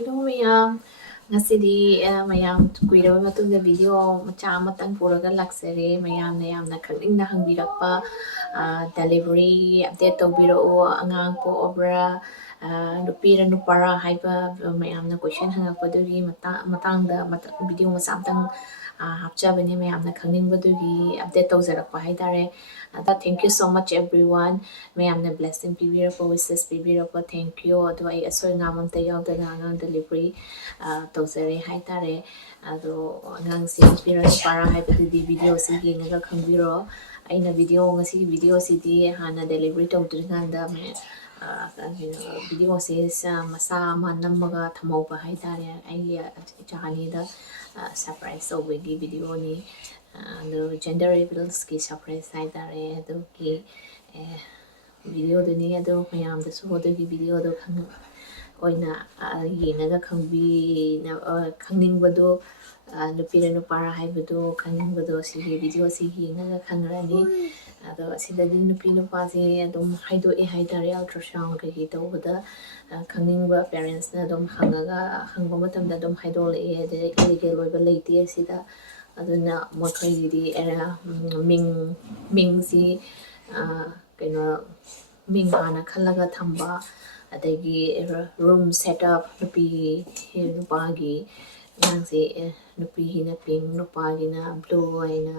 Hello mayam, ngasidi mayam kuiraba matungda video macha amatang puraga laksere mayamna yamna khangingna hangbirakpa delivery update tawbirao angang po obra nupira nupara haiba mayamna question hangakpadugi matangda video macha amtang hapchabani mayamna khangningbadugi update tawjarakpa haitare. Thank you so much everyone. ꯃꯌꯥꯝꯅ blessing ꯄꯤꯕꯤꯔꯛꯄ wishes ꯄꯤꯕꯤꯔꯛꯄ thank you ꯑꯗꯣ ꯑꯩ ꯑꯁꯣꯏ ꯑꯉꯥꯝ ꯑꯝꯇ ꯌꯥꯎꯗꯅ ꯑꯉꯥꯡ ꯗꯦꯂꯤꯚꯔꯤ ꯇꯧꯖꯔꯦ ꯍꯥꯏꯇꯥꯔꯦ ꯑꯗꯣ ꯑꯉꯥꯡꯁꯤ ꯅꯨꯄꯤꯔ ꯅꯨꯄꯥꯔ ꯍꯥꯏꯕꯗꯨꯗꯤ ꯚꯤꯗꯤꯑꯣꯁꯤ ꯌꯦꯡꯉꯒ ꯈꯪꯕꯤꯔꯣ ꯑꯩꯅ ꯉꯁꯤꯒꯤ ꯚꯤꯗꯤꯑꯣꯁꯤꯗꯤ ꯍꯥꯟꯅ ꯗꯦꯂꯤꯚꯔꯤ ꯇꯧꯗ꯭ꯔꯤꯀꯥꯟꯗ ꯚꯤꯗꯤꯑꯣꯁꯤ ꯃꯆꯥ ꯑꯃ ꯅꯝꯃꯒ ꯊꯝꯍꯧꯕ ꯍꯥꯏꯇꯥꯔꯦ ꯑꯩꯒꯤ ꯏꯆꯥ ꯑꯅꯤꯗ ꯁꯔꯄ꯭ꯔꯥꯏꯖ ꯇꯧꯕꯒꯤ ꯚꯤꯗꯤꯑꯣꯅꯤ ꯑꯗꯣ ꯖꯦꯟꯗꯔ ꯔꯤꯕꯤꯜꯁꯀꯤ ꯁꯔꯄ꯭ꯔꯥꯏꯖ ꯍꯥꯏꯇꯥꯔꯦ ꯑꯗꯨꯒꯤ ꯚꯤꯗꯤꯑꯣꯗꯨꯅꯤ ꯑꯗꯣ ꯃꯌꯥꯝꯗꯁꯨ ꯑꯗꯨꯒꯤ ꯚꯤꯗꯤꯑꯣꯗꯣ ꯑꯣꯏꯅ ꯌꯦꯡꯉꯒ ꯈꯪꯅꯤꯡꯕꯗꯣ ꯅꯨꯄꯤꯔ ꯅꯨꯄꯥꯔ ꯍꯥꯏꯕꯗꯣ ꯈꯪꯅꯤꯡꯕꯗꯣ ꯁꯤꯒꯤ ꯚꯤꯗꯤꯑꯣꯁꯤ ꯌꯦꯡꯉꯒ ꯈꯪꯉꯔꯅꯤ ꯑꯗꯣ ꯑꯁꯤꯗꯗꯤ ꯅꯨꯄꯤ ꯅꯨꯄꯥꯁꯦ ꯑꯗꯨꯝ ꯍꯥꯏꯗꯣꯛꯑꯦ ꯍꯥꯏꯇꯥꯔꯦ ꯑꯜꯇ꯭ꯔꯥꯁꯥꯎꯟ ꯀꯩꯀꯩ ꯇꯧꯕꯗ ꯈꯪꯅꯤꯡꯕ ꯄꯦꯔꯦꯟꯁꯅ ꯑꯗꯨꯝ ꯍꯪꯕ ꯃꯇꯝꯗ ꯑꯗꯨꯝ ꯍꯥꯏꯗꯣꯛꯂꯛꯑꯦ ꯑꯗꯩ ꯏꯂꯤꯒꯦꯜ ꯑꯣꯏꯕ ꯂꯩꯇꯦ ꯑꯁꯤꯗ ꯑꯗꯨꯅ ꯃꯈꯣꯏꯒꯤꯗꯤ ꯃꯤꯡꯁꯤ ꯀꯩꯅꯣ ꯃꯤꯡ ꯍꯥꯟꯅ ꯈꯜꯂꯒ ꯊꯝꯕ ꯑꯗꯒꯤ ꯔꯨꯝ ꯁꯦꯠꯑꯞ ꯅꯨꯄꯥꯒꯤ ꯑꯉꯥꯡꯁꯦ ꯅꯨꯄꯤꯒꯤꯅ ꯄꯤꯡ ꯅꯨꯄꯥꯒꯤꯅ ꯕ꯭ꯂꯨ ꯑꯣꯏꯅ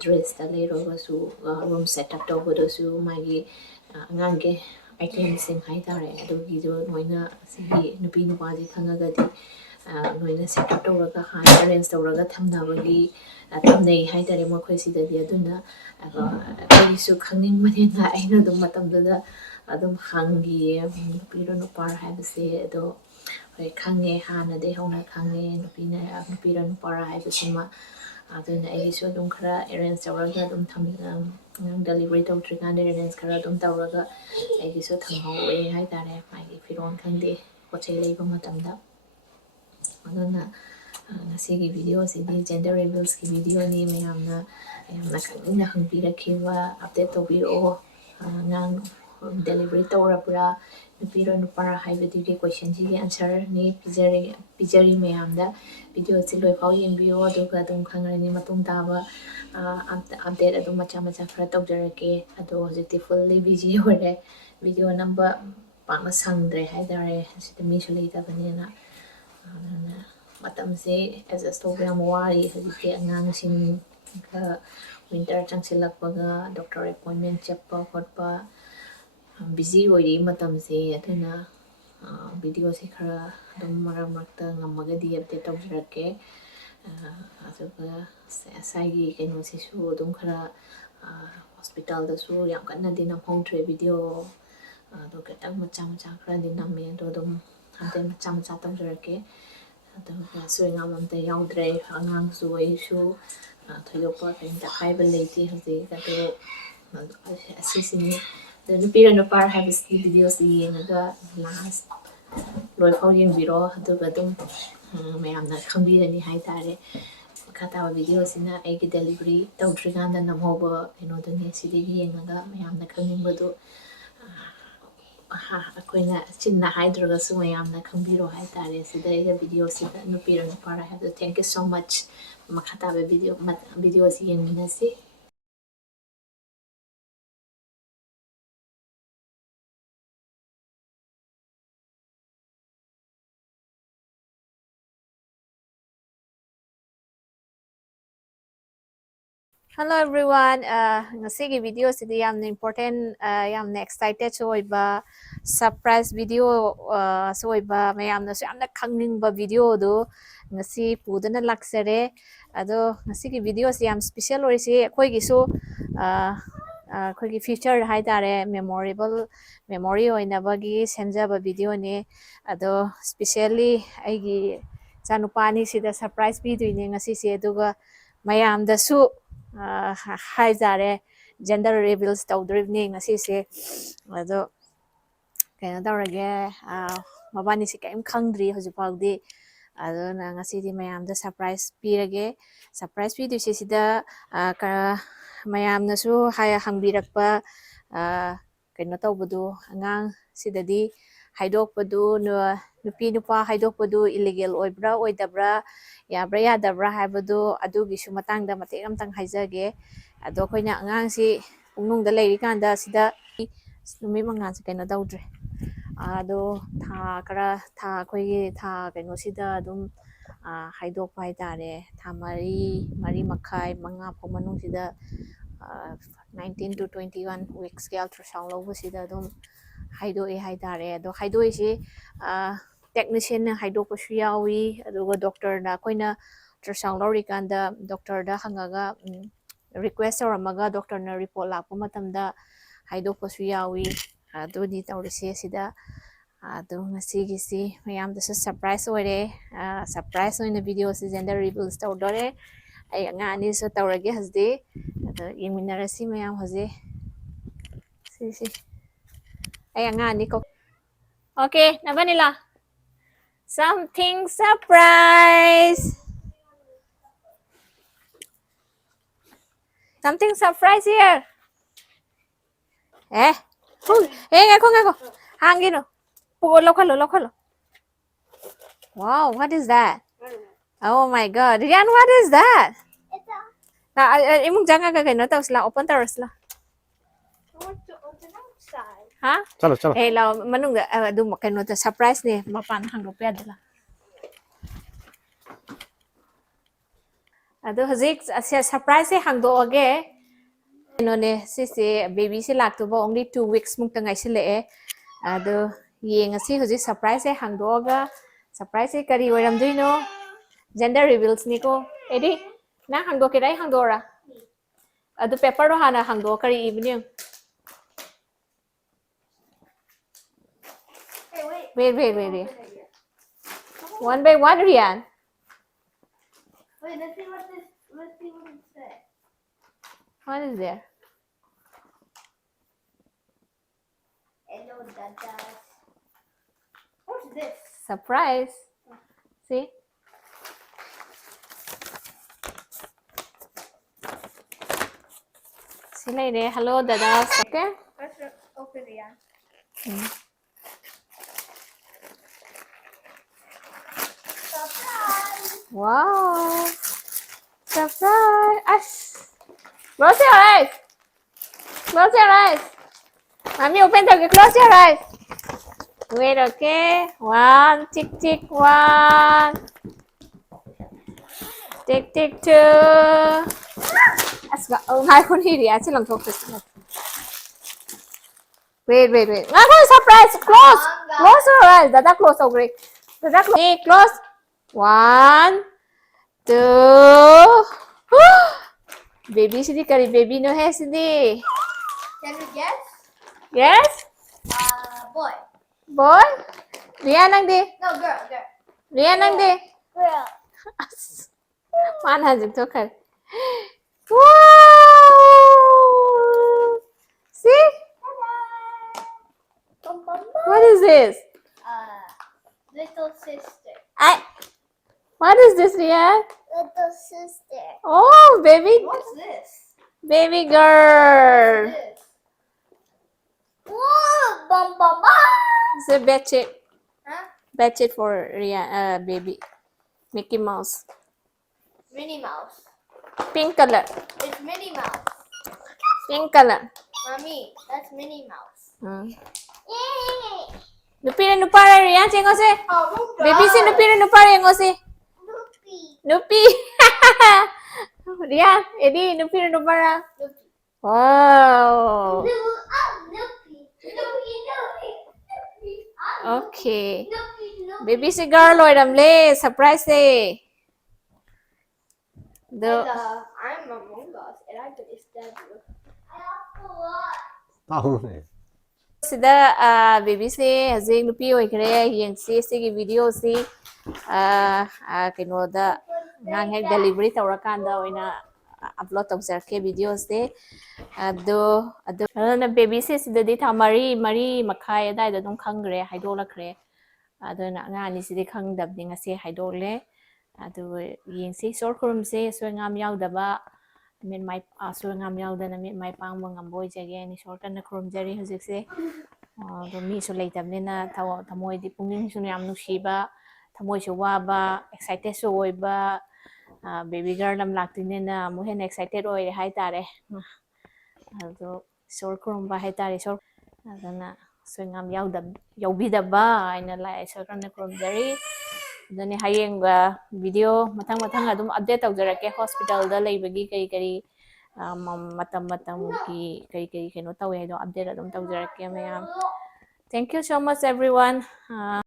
ꯗ꯭ꯔꯦꯁꯇ ꯂꯩꯔꯒꯁꯨ ꯔꯨꯝ ꯁꯦꯠꯑꯞ ꯇꯧꯕꯗꯁꯨ ꯃꯥꯒꯤ ꯑꯉꯥꯡꯒꯤ ꯑꯥꯏꯇꯦꯝꯁꯤꯡ ꯍꯥꯏꯇꯥꯔꯦ ꯑꯗꯨꯒꯤꯗꯣ ꯅꯣꯏꯅ ꯁꯤꯒꯤ ꯅꯨꯄꯤ ꯅꯨꯄꯥꯁꯤ ꯈꯪꯉꯒꯗꯤ ꯅꯣꯏꯅ ꯁꯦꯠꯑꯞ ꯇꯧꯔꯒ ꯍꯥꯟꯅ ꯑꯦꯔꯦꯟꯖ ꯇꯧꯔꯒ ꯊꯝꯅꯩ ꯍꯥꯏꯇꯥꯔꯦ ꯃꯈꯣꯏꯁꯤꯗꯗꯤ ꯑꯗꯨꯅ ꯑꯩꯁꯨ ꯈꯪꯅꯤꯡꯕꯅꯤꯅ ꯑꯩꯅ ꯑꯗꯨꯝ ꯃꯇꯝꯗꯨꯗ ꯑꯗꯨꯝ ꯍꯪꯈꯤꯌꯦ ꯅꯨꯄꯤꯔꯣ ꯅꯨꯄꯥꯔ ꯍꯥꯏꯕꯁꯦ ꯑꯗꯣ ꯍꯣꯏ ꯈꯪꯉꯦ ꯍꯥꯟꯅꯗꯩ ꯍꯧꯅ ꯈꯪꯉꯦ ꯅꯨꯄꯤꯔ ꯅꯨꯄꯥꯔ ꯍꯥꯏꯕꯁꯤꯃ ꯑꯗꯨꯅ ꯑꯩꯒꯤꯁꯨ ꯑꯗꯨꯝ ꯈꯔ ꯑꯦꯔꯦꯟꯖ ꯇꯧꯔꯒ ꯑꯗꯨꯝ ꯗꯦꯂꯤꯚꯔꯤ ꯇꯧꯗ꯭ꯔꯤꯀꯥꯟꯗ ꯑꯦꯔꯦꯟꯖ ꯈꯔ ꯑꯗꯨꯝ ꯇꯧꯔꯒ ꯑꯩꯒꯤꯁꯨ ꯊꯝꯍꯧꯋꯦ ꯍꯥꯏꯇꯥꯔꯦ ꯃꯥꯒꯤ ꯐꯤꯔꯣꯜ ꯈꯪꯗꯦ ꯄꯣꯠ ꯆꯩ ꯂꯩꯕ ꯃꯇꯝꯗ ꯑꯗꯨꯅ ꯉꯁꯤꯒꯤ ꯚꯤꯗꯤꯑꯣꯁꯤꯗꯤ ꯖꯦꯟꯗꯔ ꯔꯤꯚꯤꯜꯁꯀꯤ ꯚꯤꯗꯤꯑꯣꯅꯤ ꯌꯥꯝꯅ ꯈꯪꯅꯤꯡꯅ ꯍꯪꯕꯤꯔꯛꯈꯤꯕ ꯑꯞꯗꯦꯠ ꯇꯧꯕꯤꯔꯛꯑꯣ ꯑꯉꯥꯡ ꯗꯦꯂꯤꯚꯔꯤ ꯇꯧꯔꯕ꯭ꯔꯥ ꯅꯨꯄꯤꯔ ꯅꯨꯄꯥꯔ ꯍꯥꯏꯕꯗꯨꯒꯤ ꯀꯣꯏꯁꯟꯁꯤꯒꯤ ꯑꯟꯁꯔꯅꯤ ꯄꯤꯖꯔꯤ ꯃꯌꯥꯝꯗ ꯚꯤꯗꯤꯑꯣꯁꯤ ꯂꯣꯏꯐꯥꯎ ꯌꯦꯡꯕꯤꯌꯣ ꯑꯗꯨꯒ ꯑꯗꯨꯝ ꯈꯪꯉꯅꯤ ꯃꯇꯨꯡ ꯇꯥꯕ ꯑꯞꯗꯦꯠ ꯑꯗꯨꯝ ꯃꯆꯥ ꯃꯆꯥ ꯈꯔ ꯇꯧꯖꯔꯛꯀꯦ ꯑꯗꯣ ꯍꯧꯖꯤꯛꯇꯤ ꯐꯨꯜꯂꯤ ꯕꯤꯖꯤ ꯑꯣꯏꯔꯦ ꯚꯤꯗꯤꯑꯣ ꯅꯝꯕ ꯄꯥꯛꯅ ꯁꯪꯗ꯭ꯔꯦ ꯍꯥꯏꯇꯥꯔꯦ ꯁꯤꯗ ꯃꯤꯁꯨ ꯂꯩꯇꯕꯅꯤꯅ ꯑꯗꯨꯅ ꯃꯇꯝꯁꯦ ꯑꯦꯗꯖꯁ ꯇꯧꯕ ꯌꯥꯝ ꯋꯥꯔꯤ ꯍꯧꯖꯤꯛꯇꯤ ꯑꯉꯥꯡꯁꯤꯡꯒ ꯋꯤꯟꯇꯔ ꯆꯪꯁꯤꯜꯂꯛꯄꯒ ꯗꯣꯛꯇꯔ ꯑꯦꯄꯣꯏꯟꯃꯦꯟ ꯆꯠꯄ ꯈꯣꯠꯄ ꯕꯤꯖꯤ ꯑꯣꯏꯔꯤ ꯃꯇꯝꯁꯦ ꯑꯗꯨꯅ ꯚꯤꯗꯤꯑꯣꯁꯦ ꯈꯔ ꯑꯗꯨꯝ ꯃꯔꯛ ꯃꯔꯛꯇ ꯉꯝꯃꯒꯗꯤ ꯑꯞꯗꯦꯠ ꯇꯧꯖꯔꯛꯀꯦ ꯑꯗꯨꯒ ꯉꯁꯥꯏꯒꯤ ꯀꯩꯅꯣꯁꯤꯁꯨ ꯑꯗꯨꯝ ꯈꯔ ꯍꯣꯁꯄꯤꯇꯥꯜꯗꯁꯨ ꯌꯥꯝ ꯀꯟꯅꯗꯤ ꯅꯝꯍꯧꯗ꯭ꯔꯦ ꯚꯤꯗꯤꯑꯣ ꯑꯗꯣ ꯈꯤꯇꯪ ꯃꯆꯥ ꯃꯆꯥ ꯈꯔꯗꯤ ꯅꯝꯃꯦ ꯑꯗꯣ ꯑꯗꯨꯝ ꯑꯞꯗꯦꯠ ꯃꯆꯥ ꯃꯆꯥ ꯇꯧꯖꯔꯛꯀꯦ ꯑꯗꯨꯒ ꯑꯁꯣꯏ-ꯑꯉꯥꯝ ꯑꯝꯇ ꯌꯥꯎꯗ꯭ꯔꯦ ꯑꯉꯥꯡꯁꯨ ꯑꯩꯁꯨ ꯊꯣꯏꯗꯣꯛꯄ ꯀꯩꯝꯇ ꯍꯥꯏꯕ ꯂꯩꯇꯦ ꯍꯧꯖꯤꯛ ꯑꯗꯣ ꯑꯁꯤꯁꯤꯅꯤ ꯑꯗꯣ ꯅꯨꯄꯤꯔ ꯅꯨꯄꯥꯔ ꯍꯥꯏꯕꯁꯤꯒꯤ ꯚꯤꯗꯤꯑꯣꯁꯤ ꯌꯦꯡꯉꯒ ꯂꯥꯁ ꯂꯣꯏꯐꯥꯎ ꯌꯦꯡꯕꯤꯔꯣ ꯑꯗꯨꯒ ꯑꯗꯨꯝ ꯃꯌꯥꯝꯅ ꯈꯪꯕꯤꯔꯅꯤ ꯍꯥꯏꯇꯥꯔꯦ ꯃꯈꯥ ꯇꯥꯕ ꯚꯤꯗꯤꯑꯣꯁꯤꯅ ꯑꯩꯒꯤ ꯗꯦꯂꯤꯚꯔꯤ ꯇꯧꯗ꯭ꯔꯤꯀꯥꯟꯗ ꯅꯝꯍꯧꯕ ꯀꯩꯅꯣꯗꯨꯅꯤ ꯁꯤꯗꯒꯤ ꯌꯦꯡꯉꯒ ꯃꯌꯥꯝꯅ ꯈꯪꯅꯤꯡꯕꯗꯣ ꯑꯩꯈꯣꯏꯅ ꯆꯤꯟꯅ ꯍꯥꯏꯗ꯭ꯔꯒꯁꯨ ꯃꯌꯥꯝꯅ ꯈꯪꯕꯤꯔꯣ ꯍꯥꯏꯇꯥꯔꯦ ꯁꯤꯗ ꯑꯩꯒ ꯚꯤꯗꯤꯑꯣꯁꯤꯗ ꯅꯨꯄꯤꯔ ꯅꯨꯄꯥꯔ ꯍꯥꯏꯕꯗꯣ ꯊꯦꯡꯛ ꯌꯨ ꯁꯣ ꯃꯆ ꯃꯈꯥ ꯇꯥꯕ ꯚꯤꯗꯤꯑꯣꯁꯤ ꯌꯦꯡꯃꯤꯟꯅꯁꯤ Hello everyone. Ngasigi video sidi yamna important yamna excited so oiba surprise video so oiba mayamna so yamna khangning ba video do ngasi pudana laksare ado ngasigi video si yam special oisi khoi gi so khoi gi future hai tare memorable memory oina bagi senja ba video ne ado specially aigi chanupani sida surprise video ne ngasi se aduga mayam da su ꯍꯥꯏꯖꯔꯦ gender reveals ꯇꯧꯗꯣꯔꯤꯕꯅꯤ ꯉꯁꯤꯁꯦ ꯑꯗꯣ ꯀꯩꯅꯣ ꯇꯧꯔꯒꯦ ꯃꯕꯥꯅꯤꯁꯦ ꯀꯔꯤꯝ ꯈꯪꯗ꯭ꯔꯤ ꯍꯧꯖꯤꯛꯐꯥꯎꯗꯤ ꯑꯗꯨꯅ ꯉꯁꯤꯗꯤ ꯃꯌꯥꯝꯗ ꯁꯔꯄ꯭ꯔꯥꯏꯖ ꯄꯤꯔꯒꯦ ꯁꯔꯄ꯭ꯔꯥꯏꯖ ꯄꯤꯗꯣꯏꯁꯦ ꯁꯤꯗ ꯃꯌꯥꯝꯅꯁꯨ ꯍꯪꯕꯤꯔꯛꯄ ꯀꯩꯅꯣ ꯇꯧꯕꯗꯣ ꯑꯉꯥꯡ ꯁꯤꯗꯗꯤ haidokpadu nupi nupa haidokpadu illegal oibra oidabra yabra yadabra haibadu adugisu matangda matek amtang haijage ado koina angangsi pungnungda leirikanda sida numi mangansi kaino daudre ado tha kara tha koigi tha kaino sida adum haidokpa haitare tha mari makai manga pho manung sida 19 to 21 weeks ke ultrasound lawbu sida adum haido e haitare ado haido isi technician na haido ko yawi aduga doctor na koina ultrasound lawri kanda doctor da hangaga request oramaga doctor na report lakpa matamda haido ko yawi ado di tawrisi sida ado ngasigisi mayam da surprise ore surprise oina video si gender reveals tawdore ay nga ani so tawrage hasde ado yeminarasi mayam haze si ay nga ani ko okay na ba nila something surprise something surprise here ngako hangino pugo lokalo wow what is that oh my god Rian what is that imong janga ka kaino taw sila open terrace la I want to open outside. ha चलो चलो la manung du kaino ta surprise ni mapan hangro pya dala ado hazik surprise hangdo age ne si baby si lakto ba only 2 weeks mung tangai sile ado yeng asi hazik surprise hangdo ga surprise kari oram duino gender reveals ni ko edi na hangdo kirai hangdora ado paper ro hana hangdo kari evening Hey, wait one by one Rian wait, let's see what it says. what is there Hello, Dada. What's this? surprise see sila ide hello dadas okay Let's open it. Yeah. Surprise! wow surprise ash close your eyes mommy open the close your eyes wait okay one tick one tick two asga hai kon hi ria chi lang thok wait na surprise close your eyes dada close over dada close 1 2 baby sidi kari baby no hai sidi Can we guess? yes Boy. boy Rian nang di No, girl. Rian nang di Girl. man hazik to kar wow see Bum, bum, bum. what is this Little sister. what is this Rian Little sister. oh baby What's this? baby girl This. Whoa! Bum, bum, bum. it's a bedsheet Huh? bedsheet for Rian baby Mickey Mouse Minnie Mouse. pink color It's Minnie Mouse. pink color Mommy, that's Minnie Mouse. Yay! Nupira nupara Rian chengo se Oh, look, baby si nupira nupara yengo se Loopy. Nupi Rian edi nupira nupara Loopy. wow Loopy. okay Loopy. baby si girl oiram le surprise se the I'm Among Us, and I could stab you. पाहु ने sida baby se hazing nupi oikre yeng si gi video si kino da ngang hek delivery tawrakanda oina upload tawsarke video se ado na baby se sida di tha mari makhai dai da dum khangre haidolakre ado na ngani sidi khangdabni ngase haidole ado yeng si sor khurum se so ngam yaudaba min mai so ngam yaudana min mai pang bangam boy jage ni short na khurum jari hujik se ꯑꯗꯣ ꯃꯤꯁꯨ ꯂꯩꯇꯕꯅꯤꯅ ꯊꯃꯣꯏꯗꯤ ꯄꯨꯛꯅꯤꯡꯁꯨ ꯌꯥꯝ ꯅꯨꯡꯁꯤꯕ ꯊꯃꯣꯏꯁꯨ ꯋꯥꯕ ꯑꯦꯛꯁꯥꯏꯇꯦꯠꯁꯨ ꯑꯣꯏꯕ baby girl ꯑꯃ ꯂꯥꯛꯇꯣꯏꯅꯤꯅ ꯑꯃꯨꯛ ꯍꯦꯟꯅ ꯑꯦꯛꯁꯥꯏꯇꯦꯠ ꯑꯣꯏꯔꯦ ꯍꯥꯏꯇꯥꯔꯦ ꯑꯗꯣ ꯏꯁꯣꯔ ꯈꯨꯔꯨꯝꯕ ꯍꯥꯏꯇꯥꯔꯦ ꯏꯁꯣꯔ ꯑꯗꯨꯅ ꯁꯣꯏꯉꯥꯝ ꯌꯥꯎꯕꯤꯗꯕ ꯍꯥꯏꯅ ꯂꯥꯏ ꯏꯁꯣꯔ ꯀꯟꯅ ꯈꯨꯔꯨꯝꯖꯔꯤ ꯑꯗꯨꯅꯤ ꯍꯌꯦꯡ ꯚꯤꯗꯤꯑꯣ ꯃꯊꯪ ꯑꯗꯨꯝ ꯑꯞꯗꯦꯠ ꯇꯧꯖꯔꯛꯀꯦ ꯍꯣꯁꯄꯤꯇꯥꯜꯗ ꯂꯩꯕꯒꯤ ꯀꯔꯤ ꯃꯇꯝꯒꯤ ꯀꯩꯅꯣ ꯇꯧꯋꯦ ꯍꯥꯏꯗꯣ ꯑꯞꯗꯦꯠ ꯑꯗꯨꯝ ꯇꯧꯖꯔꯛꯀꯦ ꯃꯌꯥꯝ ꯊꯦꯡꯛ ꯌꯨ ꯁꯣ ꯃꯆ ꯑꯦꯚ꯭ꯔꯤꯋꯥꯟ